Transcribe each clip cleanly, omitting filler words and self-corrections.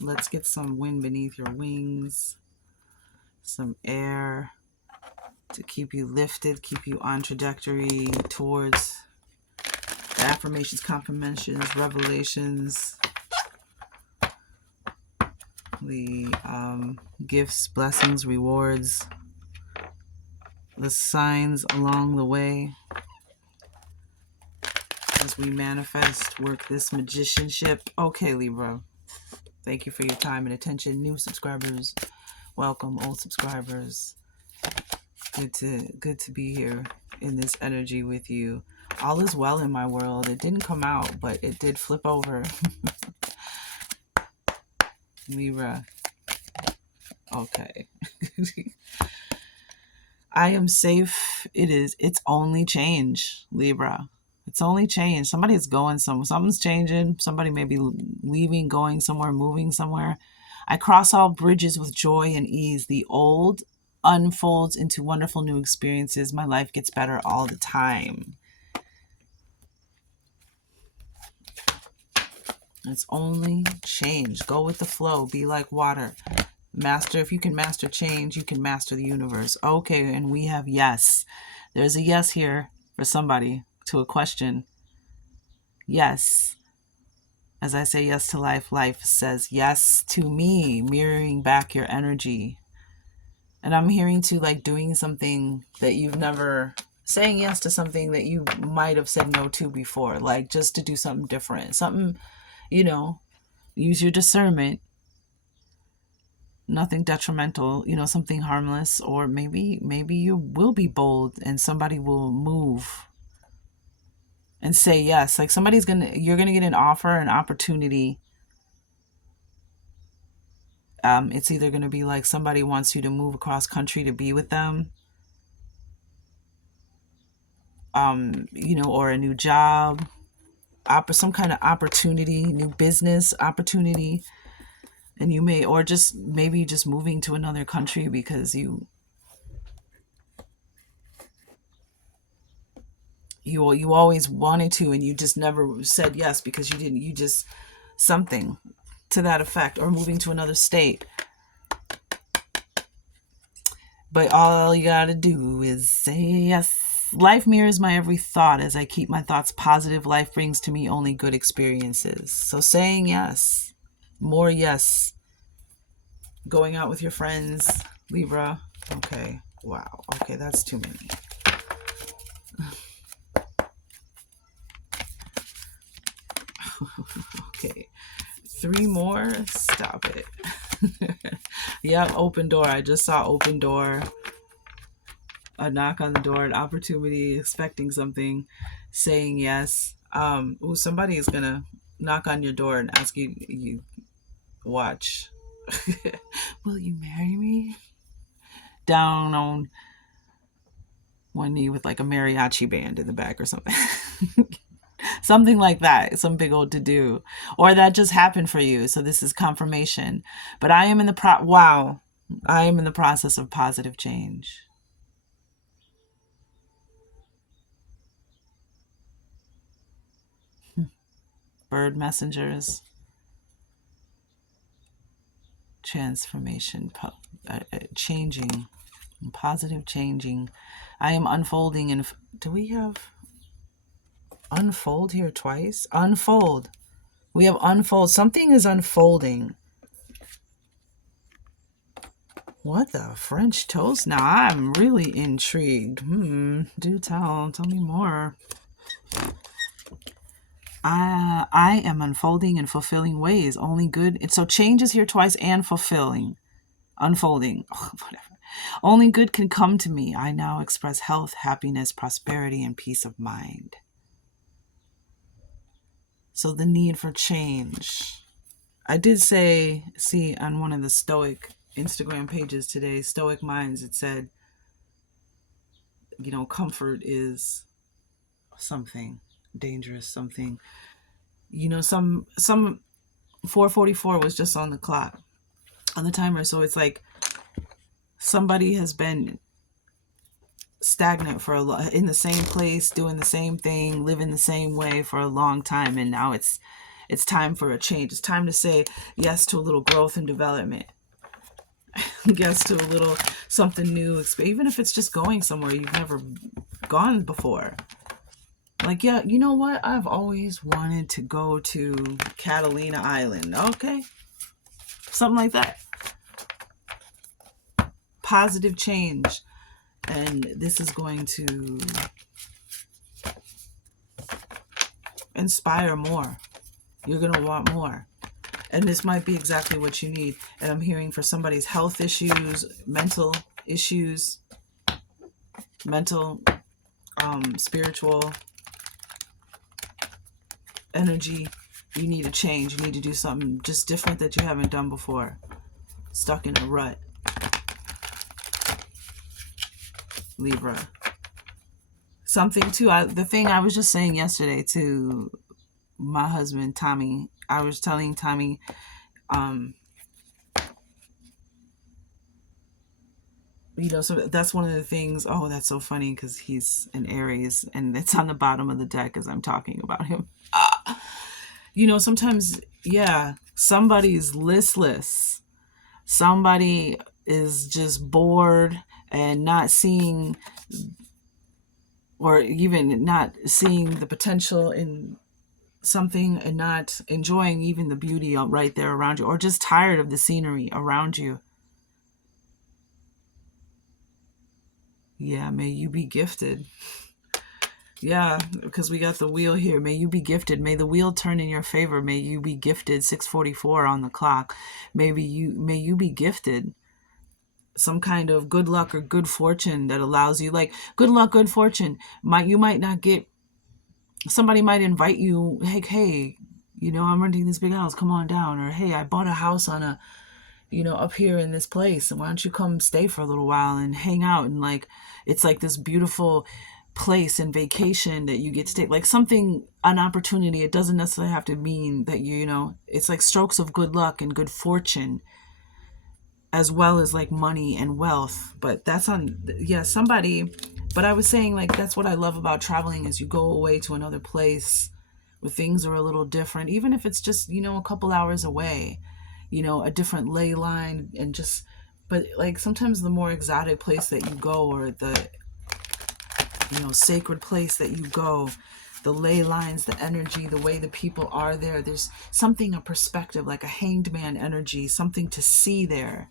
Let's get some wind beneath your wings, some air to keep you lifted, keep you on trajectory towards the affirmations, confirmations, revelations, the gifts, blessings, rewards, the signs along the way as we manifest, work this magicianship. Okay, Libra. Thank you for your time and attention. New subscribers, welcome. Old subscribers, good to be here in this energy with you. All is well in my world. It didn't come out, but it did flip over. Libra. Okay. I am safe. It's only change, Libra. It's only change. Somebody's going somewhere. Something's changing. Somebody may be leaving, going somewhere, moving somewhere. I cross all bridges with joy and ease. The old unfolds into wonderful new experiences. My life gets better all the time. It's only change. Go with the flow. Be like water. Master, if you can master change, you can master the universe. Okay, and we have yes. There's a yes here for somebody to a question. Yes. As I say yes to life, life says yes to me, mirroring back your energy. And I'm hearing to like doing something that you've never, saying yes to something that you might have said no to before, like just to do something different, something, use your discernment. Nothing detrimental, something harmless, or maybe you will be bold and somebody will move and say yes. Like you're gonna get an offer, an opportunity. It's either gonna be like somebody wants you to move across country to be with them, or a new job, some kind of opportunity, new business opportunity. And you may, or just maybe just moving to another country because you always wanted to and you just never said yes because you just something to that effect, or moving to another state. But all you gotta do is say yes. Life mirrors my every thought. As I keep my thoughts positive, life brings to me only good experiences. So saying yes, more yes. Going out with your friends, Libra. Okay, wow. Okay, that's too many. Okay, 3 more. Stop it. Yep, open door. I just saw open door. A knock on the door, an opportunity, expecting something, saying yes. Somebody is gonna knock on your door and ask you watch. Will you marry me? Down on one knee with like a mariachi band in the back or something. Something like that, some big old to-do, or that just happened for you. So this is confirmation. But I am in the process of positive change. Bird messengers, transformation, changing, positive changing. I am unfolding. And do we have unfold here twice? Unfold. We have unfold. Something is unfolding. What the French toast? Now I'm really intrigued. Do tell me more. I am unfolding in fulfilling ways. Only good. So change is here twice, and fulfilling. Unfolding. Whatever. Only good can come to me. I now express health, happiness, prosperity, and peace of mind. So the need for change. I did see on one of the Stoic Instagram pages today, Stoic Minds, it said, comfort is something dangerous, something, some 4:44 was just on the clock, on the timer. So it's like somebody has been stagnant for in the same place, doing the same thing, living the same way for a long time, and now it's time for a change. It's time to say yes to a little growth and development. Yes to a little something new, even if it's just going somewhere you've never gone before. Like, yeah, you know what? I've always wanted to go to Catalina Island. Okay. Something like that. Positive change. And this is going to inspire more. You're going to want more. And this might be exactly what you need. And I'm hearing for somebody's health issues, mental issues, mental, spiritual energy. You need a change. You need to do something just different that you haven't done before. Stuck in a rut. Libra. Something too, the thing I was just saying yesterday to my husband, Tommy, I was telling Tommy, so that's one of the things. Oh, that's so funny because he's an Aries and it's on the bottom of the deck as I'm talking about him. Sometimes, yeah, somebody's listless. Somebody is just bored and not seeing, or even not seeing the potential in something and not enjoying even the beauty right there around you, or just tired of the scenery around you. Yeah, may you be gifted. Yeah, because we got the wheel here. May you be gifted. May the wheel turn in your favor. May you be gifted. 6:44 on the clock. May you be gifted some kind of good luck or good fortune that allows you, like, good luck, good fortune. You might not get, somebody might invite you, hey, I'm renting this big house, come on down. Or, hey, I bought a house on a, up here in this place, and why don't you come stay for a little while and hang out? And like, it's like this beautiful place and vacation that you get to take, like something, an opportunity. It doesn't necessarily have to mean that it's like strokes of good luck and good fortune, as well as like money and wealth. But that's on, yeah, somebody. But I was saying, like, that's what I love about traveling, is you go away to another place where things are a little different, even if it's just, a couple hours away, a different ley line, and just, but like sometimes the more exotic place that you go, or the, sacred place that you go, the ley lines, the energy, the way the people are there, there's something, a perspective, like a hanged man energy, something to see there.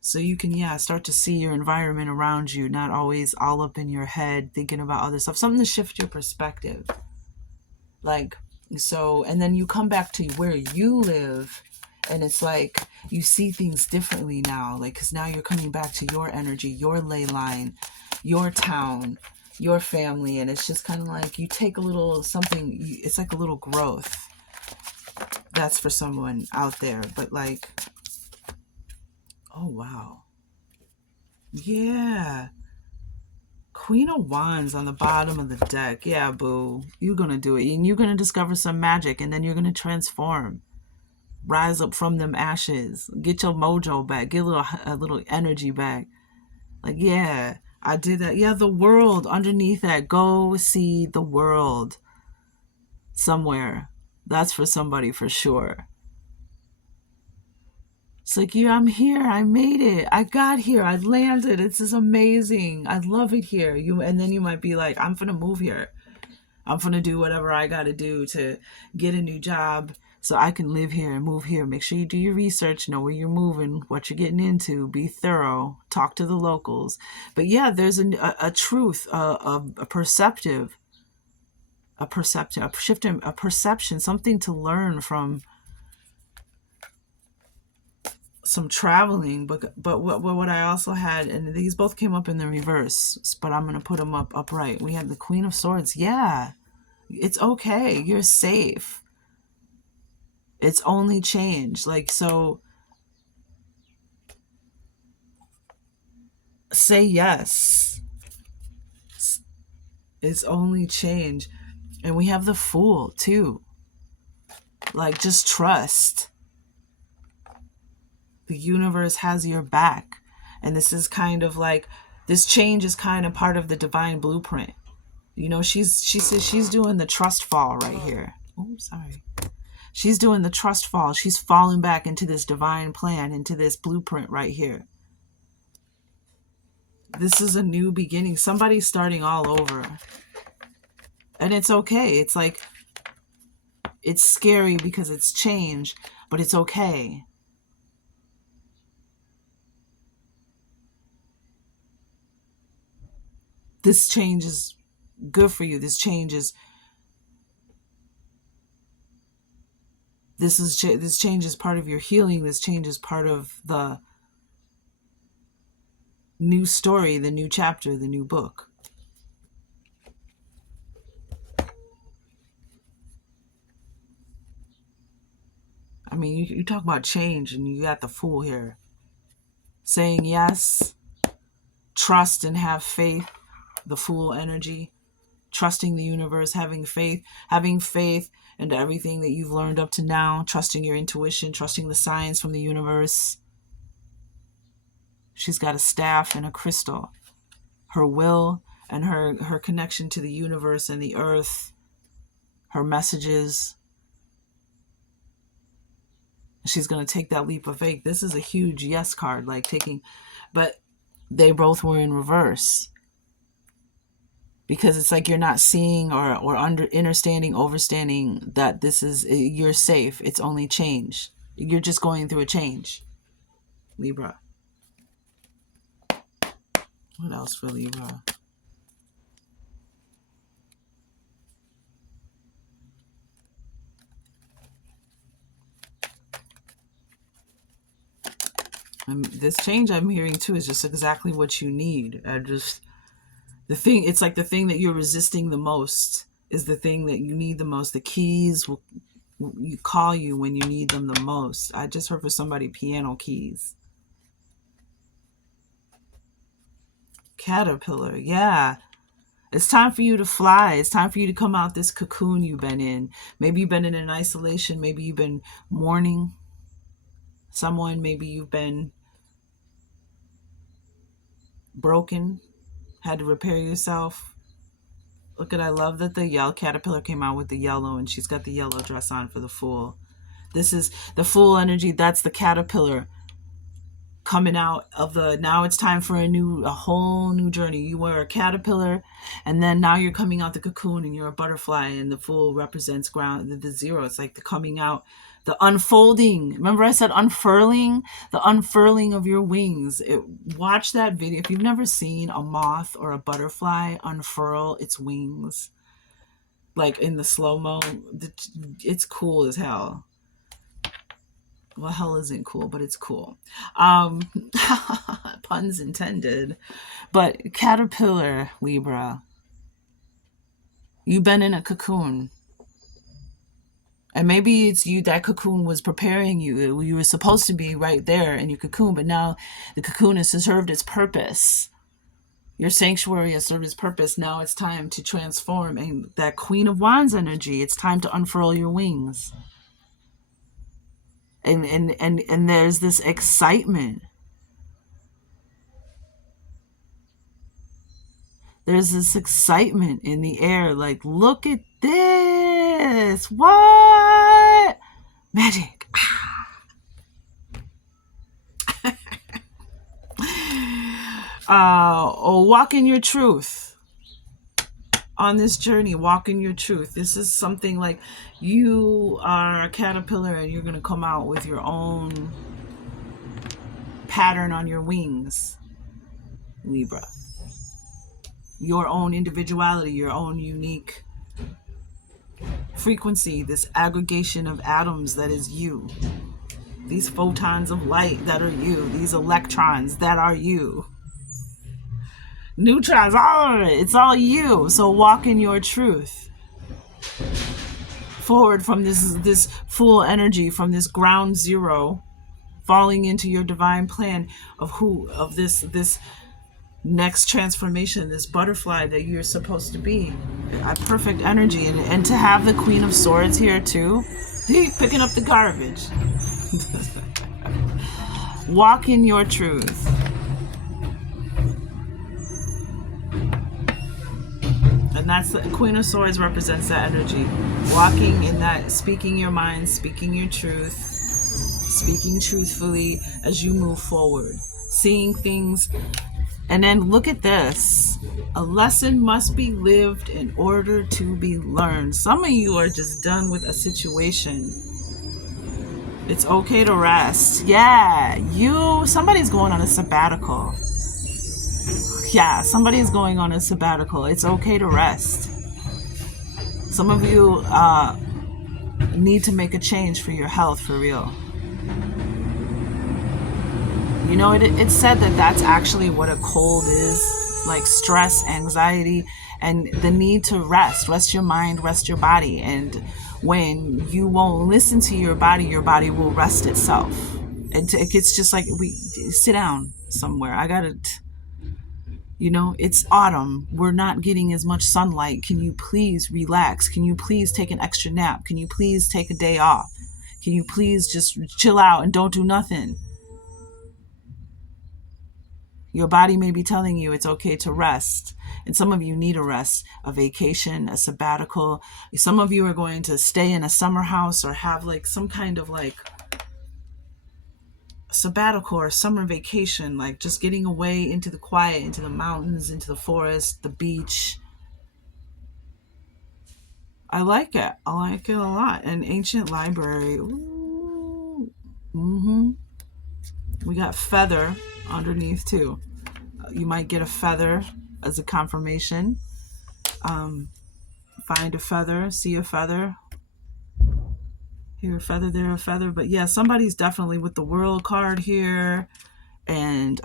So you can, start to see your environment around you, not always all up in your head thinking about other stuff. Something to shift your perspective. Like, so, and then you come back to where you live, and it's like you see things differently now. Like, because now you're coming back to your energy, your ley line, your town, your family. And it's just kind of like you take a little something, it's like a little growth. That's for someone out there. But like, oh, wow. Yeah. Queen of Wands on the bottom of the deck. Yeah, boo. You're going to do it. And you're going to discover some magic. And then you're going to transform. Rise up from them ashes. Get your mojo back. Get a little energy back. Like, yeah, I did that. Yeah, the world underneath that. Go see the world somewhere. That's for somebody for sure. It's like, yeah, I'm here. I made it. I got here. I landed. This is amazing. I love it here. And then you might be like, I'm gonna move here. I'm gonna do whatever I gotta do to get a new job so I can live here and move here. Make sure you do your research, know where you're moving, what you're getting into, be thorough, talk to the locals. But yeah, there's a truth, a perception, something to learn from some traveling. But what I also had, and these both came up in the reverse, but I'm gonna put them up upright. We had the Queen of Swords. Yeah, it's okay. You're safe. It's only change. Like, so say yes. It's only change. And we have the Fool too. Like, just trust. The universe has your back. And this is kind of like, This change is kind of part of the divine blueprint. You know, she says she's doing the trust fall right here. Oh, sorry. She's doing the trust fall. She's falling back into this divine plan, into this blueprint right here. This is a new beginning. Somebody's starting all over. And it's okay. It's like, it's scary because it's change, but it's okay. This change is good for you. This change is this change is part of your healing. This change is part of the new story, the new chapter, the new book. I mean, you talk about change and you got the Fool here. Saying yes, trust and have faith, the Fool energy. Trusting the universe, having faith into everything that you've learned up to now, trusting your intuition, trusting the signs from the universe. She's got a staff and a crystal. Her will and her connection to the universe and the earth, her messages. She's going to take that leap of faith. This is a huge yes card, like taking, but they both were in reverse. Because it's like you're not seeing or understanding, overstanding that this is, you're safe. It's only change. You're just going through a change. Libra. What else for Libra? This change I'm hearing too is just exactly what you need. It's like the thing that you're resisting the most is the thing that you need the most. The keys will call you when you need them the most. I just heard for somebody piano keys. Caterpillar, yeah. It's time for you to fly. It's time for you to come out this cocoon you've been in. Maybe you've been in isolation. Maybe you've been mourning someone. Maybe you've been broken, had to repair yourself. Look at, I love that the yellow caterpillar came out with the yellow, and she's got the yellow dress on for the Fool. This is the Fool energy. That's the caterpillar coming out of the, now it's time for a whole new journey. You were a caterpillar, and then now you're coming out the cocoon and you're a butterfly, and the Fool represents ground, the zero. It's like the coming out, the unfolding. Remember I said unfurling? The unfurling of your wings. Watch that video. If you've never seen a moth or a butterfly unfurl its wings, like in the slow-mo, it's cool as hell. Well, hell isn't cool, but it's cool. Puns intended. But caterpillar, Libra, you've been in a cocoon. And maybe it's you, that cocoon was preparing you. You were supposed to be right there in your cocoon, but now the cocoon has served its purpose. Your sanctuary has served its purpose. Now it's time to transform. And that Queen of Wands energy, it's time to unfurl your wings. And there's this excitement. There's this excitement in the air. Like, look at this. What? Magic. Walk in your truth. On this journey, walk in your truth. This is something like you are a caterpillar and you're going to come out with your own pattern on your wings, Libra. Your own individuality, your own unique frequency, this aggregation of atoms that is you. These photons of light that are you. These electrons that are you. Neutrons, all of it. It's all you. So walk in your truth. Forward from this Fool energy, from this ground zero, falling into your divine plan of this next transformation, this butterfly that you're supposed to be. A perfect energy. And to have the Queen of Swords here too. Picking up the garbage. Walk in your truth. that's the Queen of Swords represents that energy. Walking in that, speaking your mind, speaking your truth, speaking truthfully as you move forward, seeing things. And then look at this. A lesson must be lived in order to be learned. Some of you are just done with a situation. It's okay to rest. Yeah, somebody's going on a sabbatical. Yeah, somebody's going on a sabbatical. It's okay to rest. Some of you need to make a change for your health, for real. You know, it's said that that's actually what a cold is, like stress, anxiety, and the need to rest your mind, rest your body. And when you won't listen to your body will rest itself. It's just like, we sit down somewhere. It's autumn. We're not getting as much sunlight. Can you please relax? Can you please take an extra nap? Can you please take a day off? Can you please just chill out and don't do nothing? Your body may be telling you it's okay to rest. And some of you need a rest, a vacation, a sabbatical. Some of you are going to stay in a summer house or have like some kind of like sabbatical or summer vacation, like just getting away into the quiet, into the mountains, into the forest, the beach. I like it. I like it a lot. An ancient library. Ooh. We got feather underneath too. You might get a feather as a confirmation. Find a feather, see a feather. Here a feather, there a feather. But yeah, somebody's definitely with the world card here. And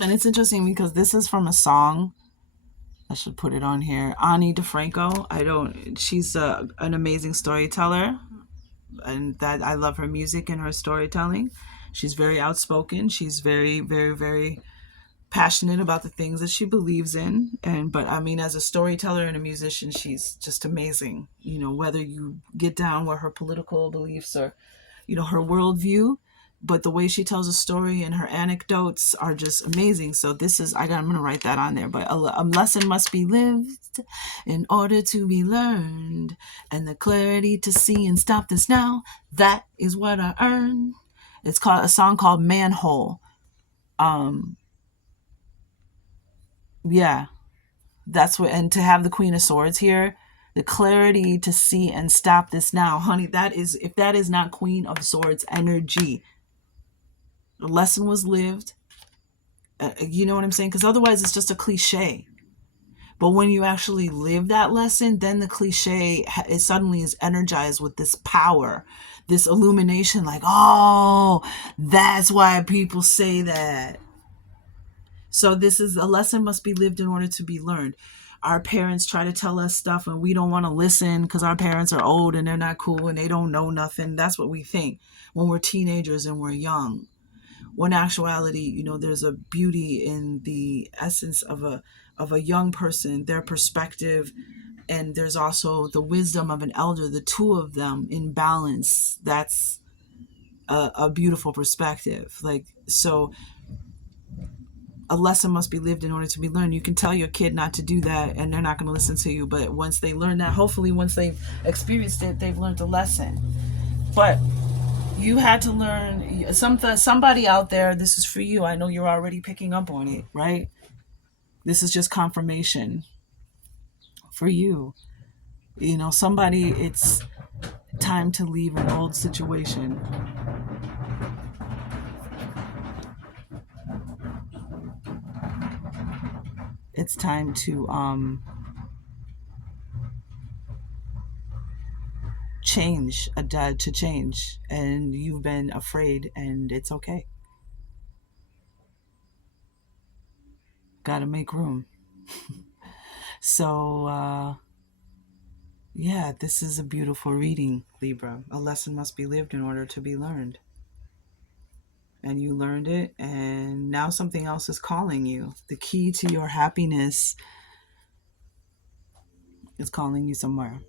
it's interesting because this is from a song. I should put it on here. Ani DeFranco. She's an amazing storyteller. And that I love her music and her storytelling. She's very outspoken. She's very, very, very passionate about the things that she believes in. But I mean, as a storyteller and a musician, she's just amazing. Whether you get down with her political beliefs or, her worldview, but the way she tells a story and her anecdotes are just amazing. So I'm going to write that on there. But a lesson must be lived in order to be learned, and the clarity to see and stop this now, that is what I earn. It's called a song called Manhole. Yeah, that's what, and to have the Queen of Swords here, the clarity to see and stop this now, honey, if that is not Queen of Swords energy, the lesson was lived. You know what I'm saying? Because otherwise it's just a cliche. But when you actually live that lesson, then the cliche, it suddenly is energized with this power, this illumination, like, oh, that's why people say that. So this is a lesson must be lived in order to be learned. Our parents try to tell us stuff and we don't want to listen because our parents are old and they're not cool and they don't know nothing. That's what we think when we're teenagers and we're young. When actuality, there's a beauty in the essence of a young person, their perspective, and there's also the wisdom of an elder, the two of them in balance. That's a beautiful perspective. So a lesson must be lived in order to be learned. You can tell your kid not to do that and they're not going to listen to you. But once they learn that, hopefully once they've experienced it, they've learned the lesson. But you had to learn somebody out there, this is for you. I know you're already picking up on it, right? This is just confirmation for you. Somebody, it's time to leave an old situation. It's time to change, to change, and you've been afraid, and it's okay. Gotta make room. So yeah, this is a beautiful reading, Libra. A lesson must be lived in order to be learned. And you learned it, and now something else is calling you. The key to your happiness is calling you somewhere.